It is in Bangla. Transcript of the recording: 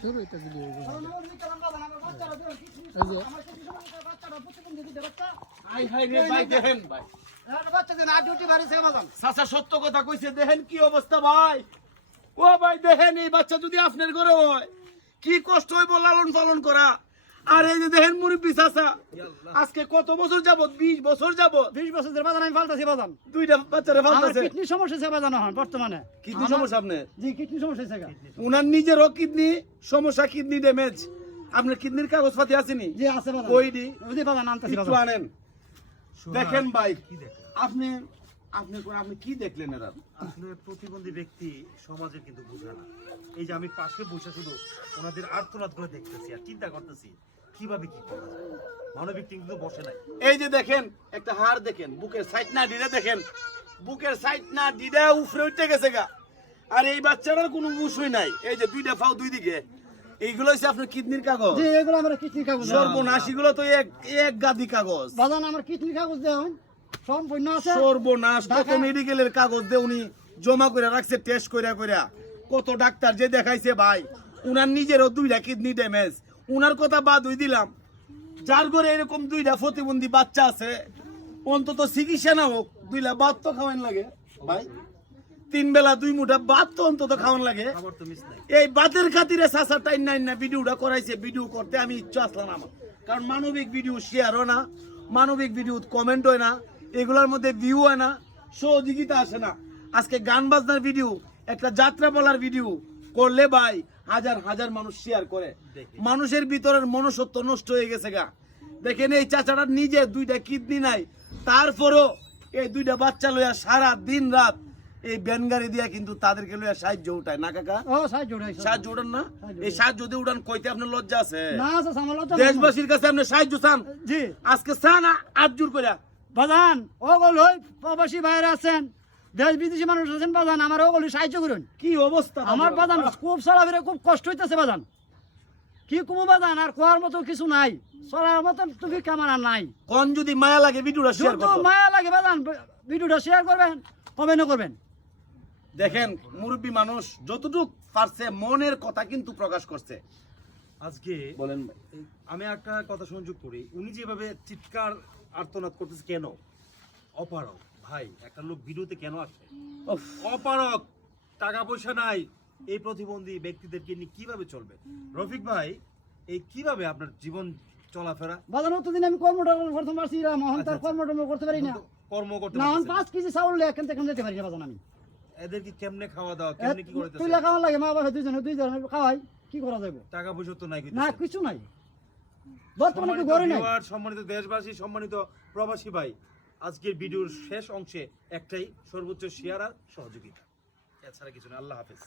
শুরু এটা ভিডিও আই হাই রে ভাই দেখেন ভাই চাচা সত্য কথা কইছে দেখেন কি অবস্থা ভাই ও ভাই দেখেন এই বাচ্চা যদি আপনার ঘরে হয় কি কষ্ট হইব লালন পালন করা আর এই যে দেখেন মুরব্বী চাচা আজকে কত বছর যাবত 20 বছর যাবত 20 বছর ধরে বাজান আমি ফালতাছি বাজান দুইটা বাচ্চারে ফালতাছে কিডনি সমস্যা আছে বাজান এখন বর্তমানে কিডনি সমস্যা আপনার জি কিডনি সমস্যা আছে উনার নিজেরও কিডনি সমস্যা কিডনি ড্যামেজ আপনার কিডনির কাগজপাতি আসেনি জি আছে বাজান কইডি ওই বাজান আনতাছি একটু বাজান আনেন দেখেন ভাই আপনি আপনি কি দেখলেন এরা আসলে প্রতিবন্ধী ব্যক্তি সমাজের কিন্তু বোঝা না। এই যে আমি পাশে বসে শুধু ওনাদের আর্তনাদ করে দেখতেছি আর চিন্তা করতেছি কিভাবে কি করা যায়। মানবিক কিন্তু বসে নাই। এই যে দেখেন একটা হাড় দেখেন বুকের সাইড না দিলে দেখেন বুকের সাইড না দিলে উফরে উঠতে গেছে গা আর এই বাচ্চাটার কোনো বুঝই নাই এই যে দুইটা ফাও দুই দিকে এইগুলো হচ্ছে আপনার কিডনির কাগজ জি এগুলো আমার কিডনির কাগজ সর্বনাশ এগুলো তো এক গাদি কাগজ বাজান আমার কিডনির কাগজ দেন সম্পূর্ণ আছে সর্বনাশ কত মেডিকেলের কাগজ দিয়ে উনি জমা করে রাখছে টেস্ট কইরা কইরা কত ডাক্তার যে দেখাইছে ভাই উনার নিজেরও দুইটা কিডনি ড্যামেজ উনার কথা বাদ হই দিলাম যার ঘরে এরকম দুইটা প্রতিবন্ধী বাচ্চা আছে অন্তত চিকিৎসা না হোক দুইটা ভাত তো খাওয়ান লাগে ভাই 3 বেলা 2 মুঠা ভাত তো অন্তত খাওয়ান লাগে আমার তো মিস নাই। এই ভাতের খাতিরে চাচা টাইম নাই না ভিডিওটা করাইছে ভিডিও করতে আমি ইচ্ছা আসলাম আমার কারণ মানবিক ভিডিও শেয়ার হয় না মানবিক ভিডিও কমেন্ট হয় না এগুলোর মধ্যে ভিউ হয় না সহযোগিতা আসে না আজকে গান বাজনার ভিডিও একটা যাত্রা বলার ভিডিও করলে ভাই হাজার হাজার মানুষ শেয়ার করে মানুষের ভিতরের মনুষ্যত্ব নষ্ট হয়ে গেছে গা দেখেন এই চাচাটা নিজে দুইটা কিডনি নাই তারপরও এই দুইটা বাচ্চা লইয়া সারা দিন রাত এই ব্যান গাড়ি দিয়া কিন্তু তাদেরকে লইয়া সাহায্য উঠায় না কাকা ও সাহায্য উঠাইছে সাহায্য উঠান না এই সাহায্য যদি উঠান কইতে আপনার লজ্জা আছে না আছে আমার লজ্জা দেশবাসীর কাছে আপনি সাহায্য চান জি আজকে চান আজজুর করে বাজান ওগল হই প্রবাসী বাইরে আছেন দেশ বিদেশি মানুষ আছেন বাজান আমার ওগল সাহায্য করুন কি অবস্থা আমার বাজান খুব চলাফেরা খুব কষ্ট হইতেছে বাজান কি কুমু বাজান আর কোয়ার মতো কিছু নাই চলার মতো তুমি কামান আর নাই কোন যদি মায়া লাগে ভিডিওটা শেয়ার শুধু করুন মায়া লাগে বাজান ভিডিওটা শেয়ার করবেন কমেন্ট করবেন দেখেন মুরব্বী মানুষ যতটুক পারছে মনের কথা কিন্তু প্রকাশ করছে আজকে বলেন ভাই আমি একটা কথা সংযোগ করি উনি যেভাবে চিৎকার আর্তনাদ করতেছে কেন অপারক ভাই একটা লোক ভিডিওতে কেন আসে উফ, অপারক টাকা পয়সা নাই এই প্রতিবন্ধী ব্যক্তিদেরকে নিয়ে কিভাবে চলবে রফিক ভাই এই কিভাবে আপনার জীবন চলাফেরা বাজান অতদিন আমি কর্মটা প্রথম আসছিলাম এখন তার কর্মটা করতে পারি না কর্ম করতে না এখন পারতেছেন 5 কেজি চাউল এখান থেকে যেতে পারি না বাজান আমি এদেরকে কেমনে খাওয়া দাওয়া কেমনে কি করতেছে তুই খাওয়া লাগে মা বাবা দুইজন খাওয়াই কি করা যাবে টাকা পয়সা তো নাই না কিছু নাই বর্তমানে তো ঘরে নাই সম্মানিত দেশবাসী সম্মানিত প্রবাসী ভাই আজকের ভিডিওর শেষ অংশে একটাই সর্বোচ্চ শেয়ার আর সহযোগিতা এছাড়া কিছু না আল্লাহ হাফেজ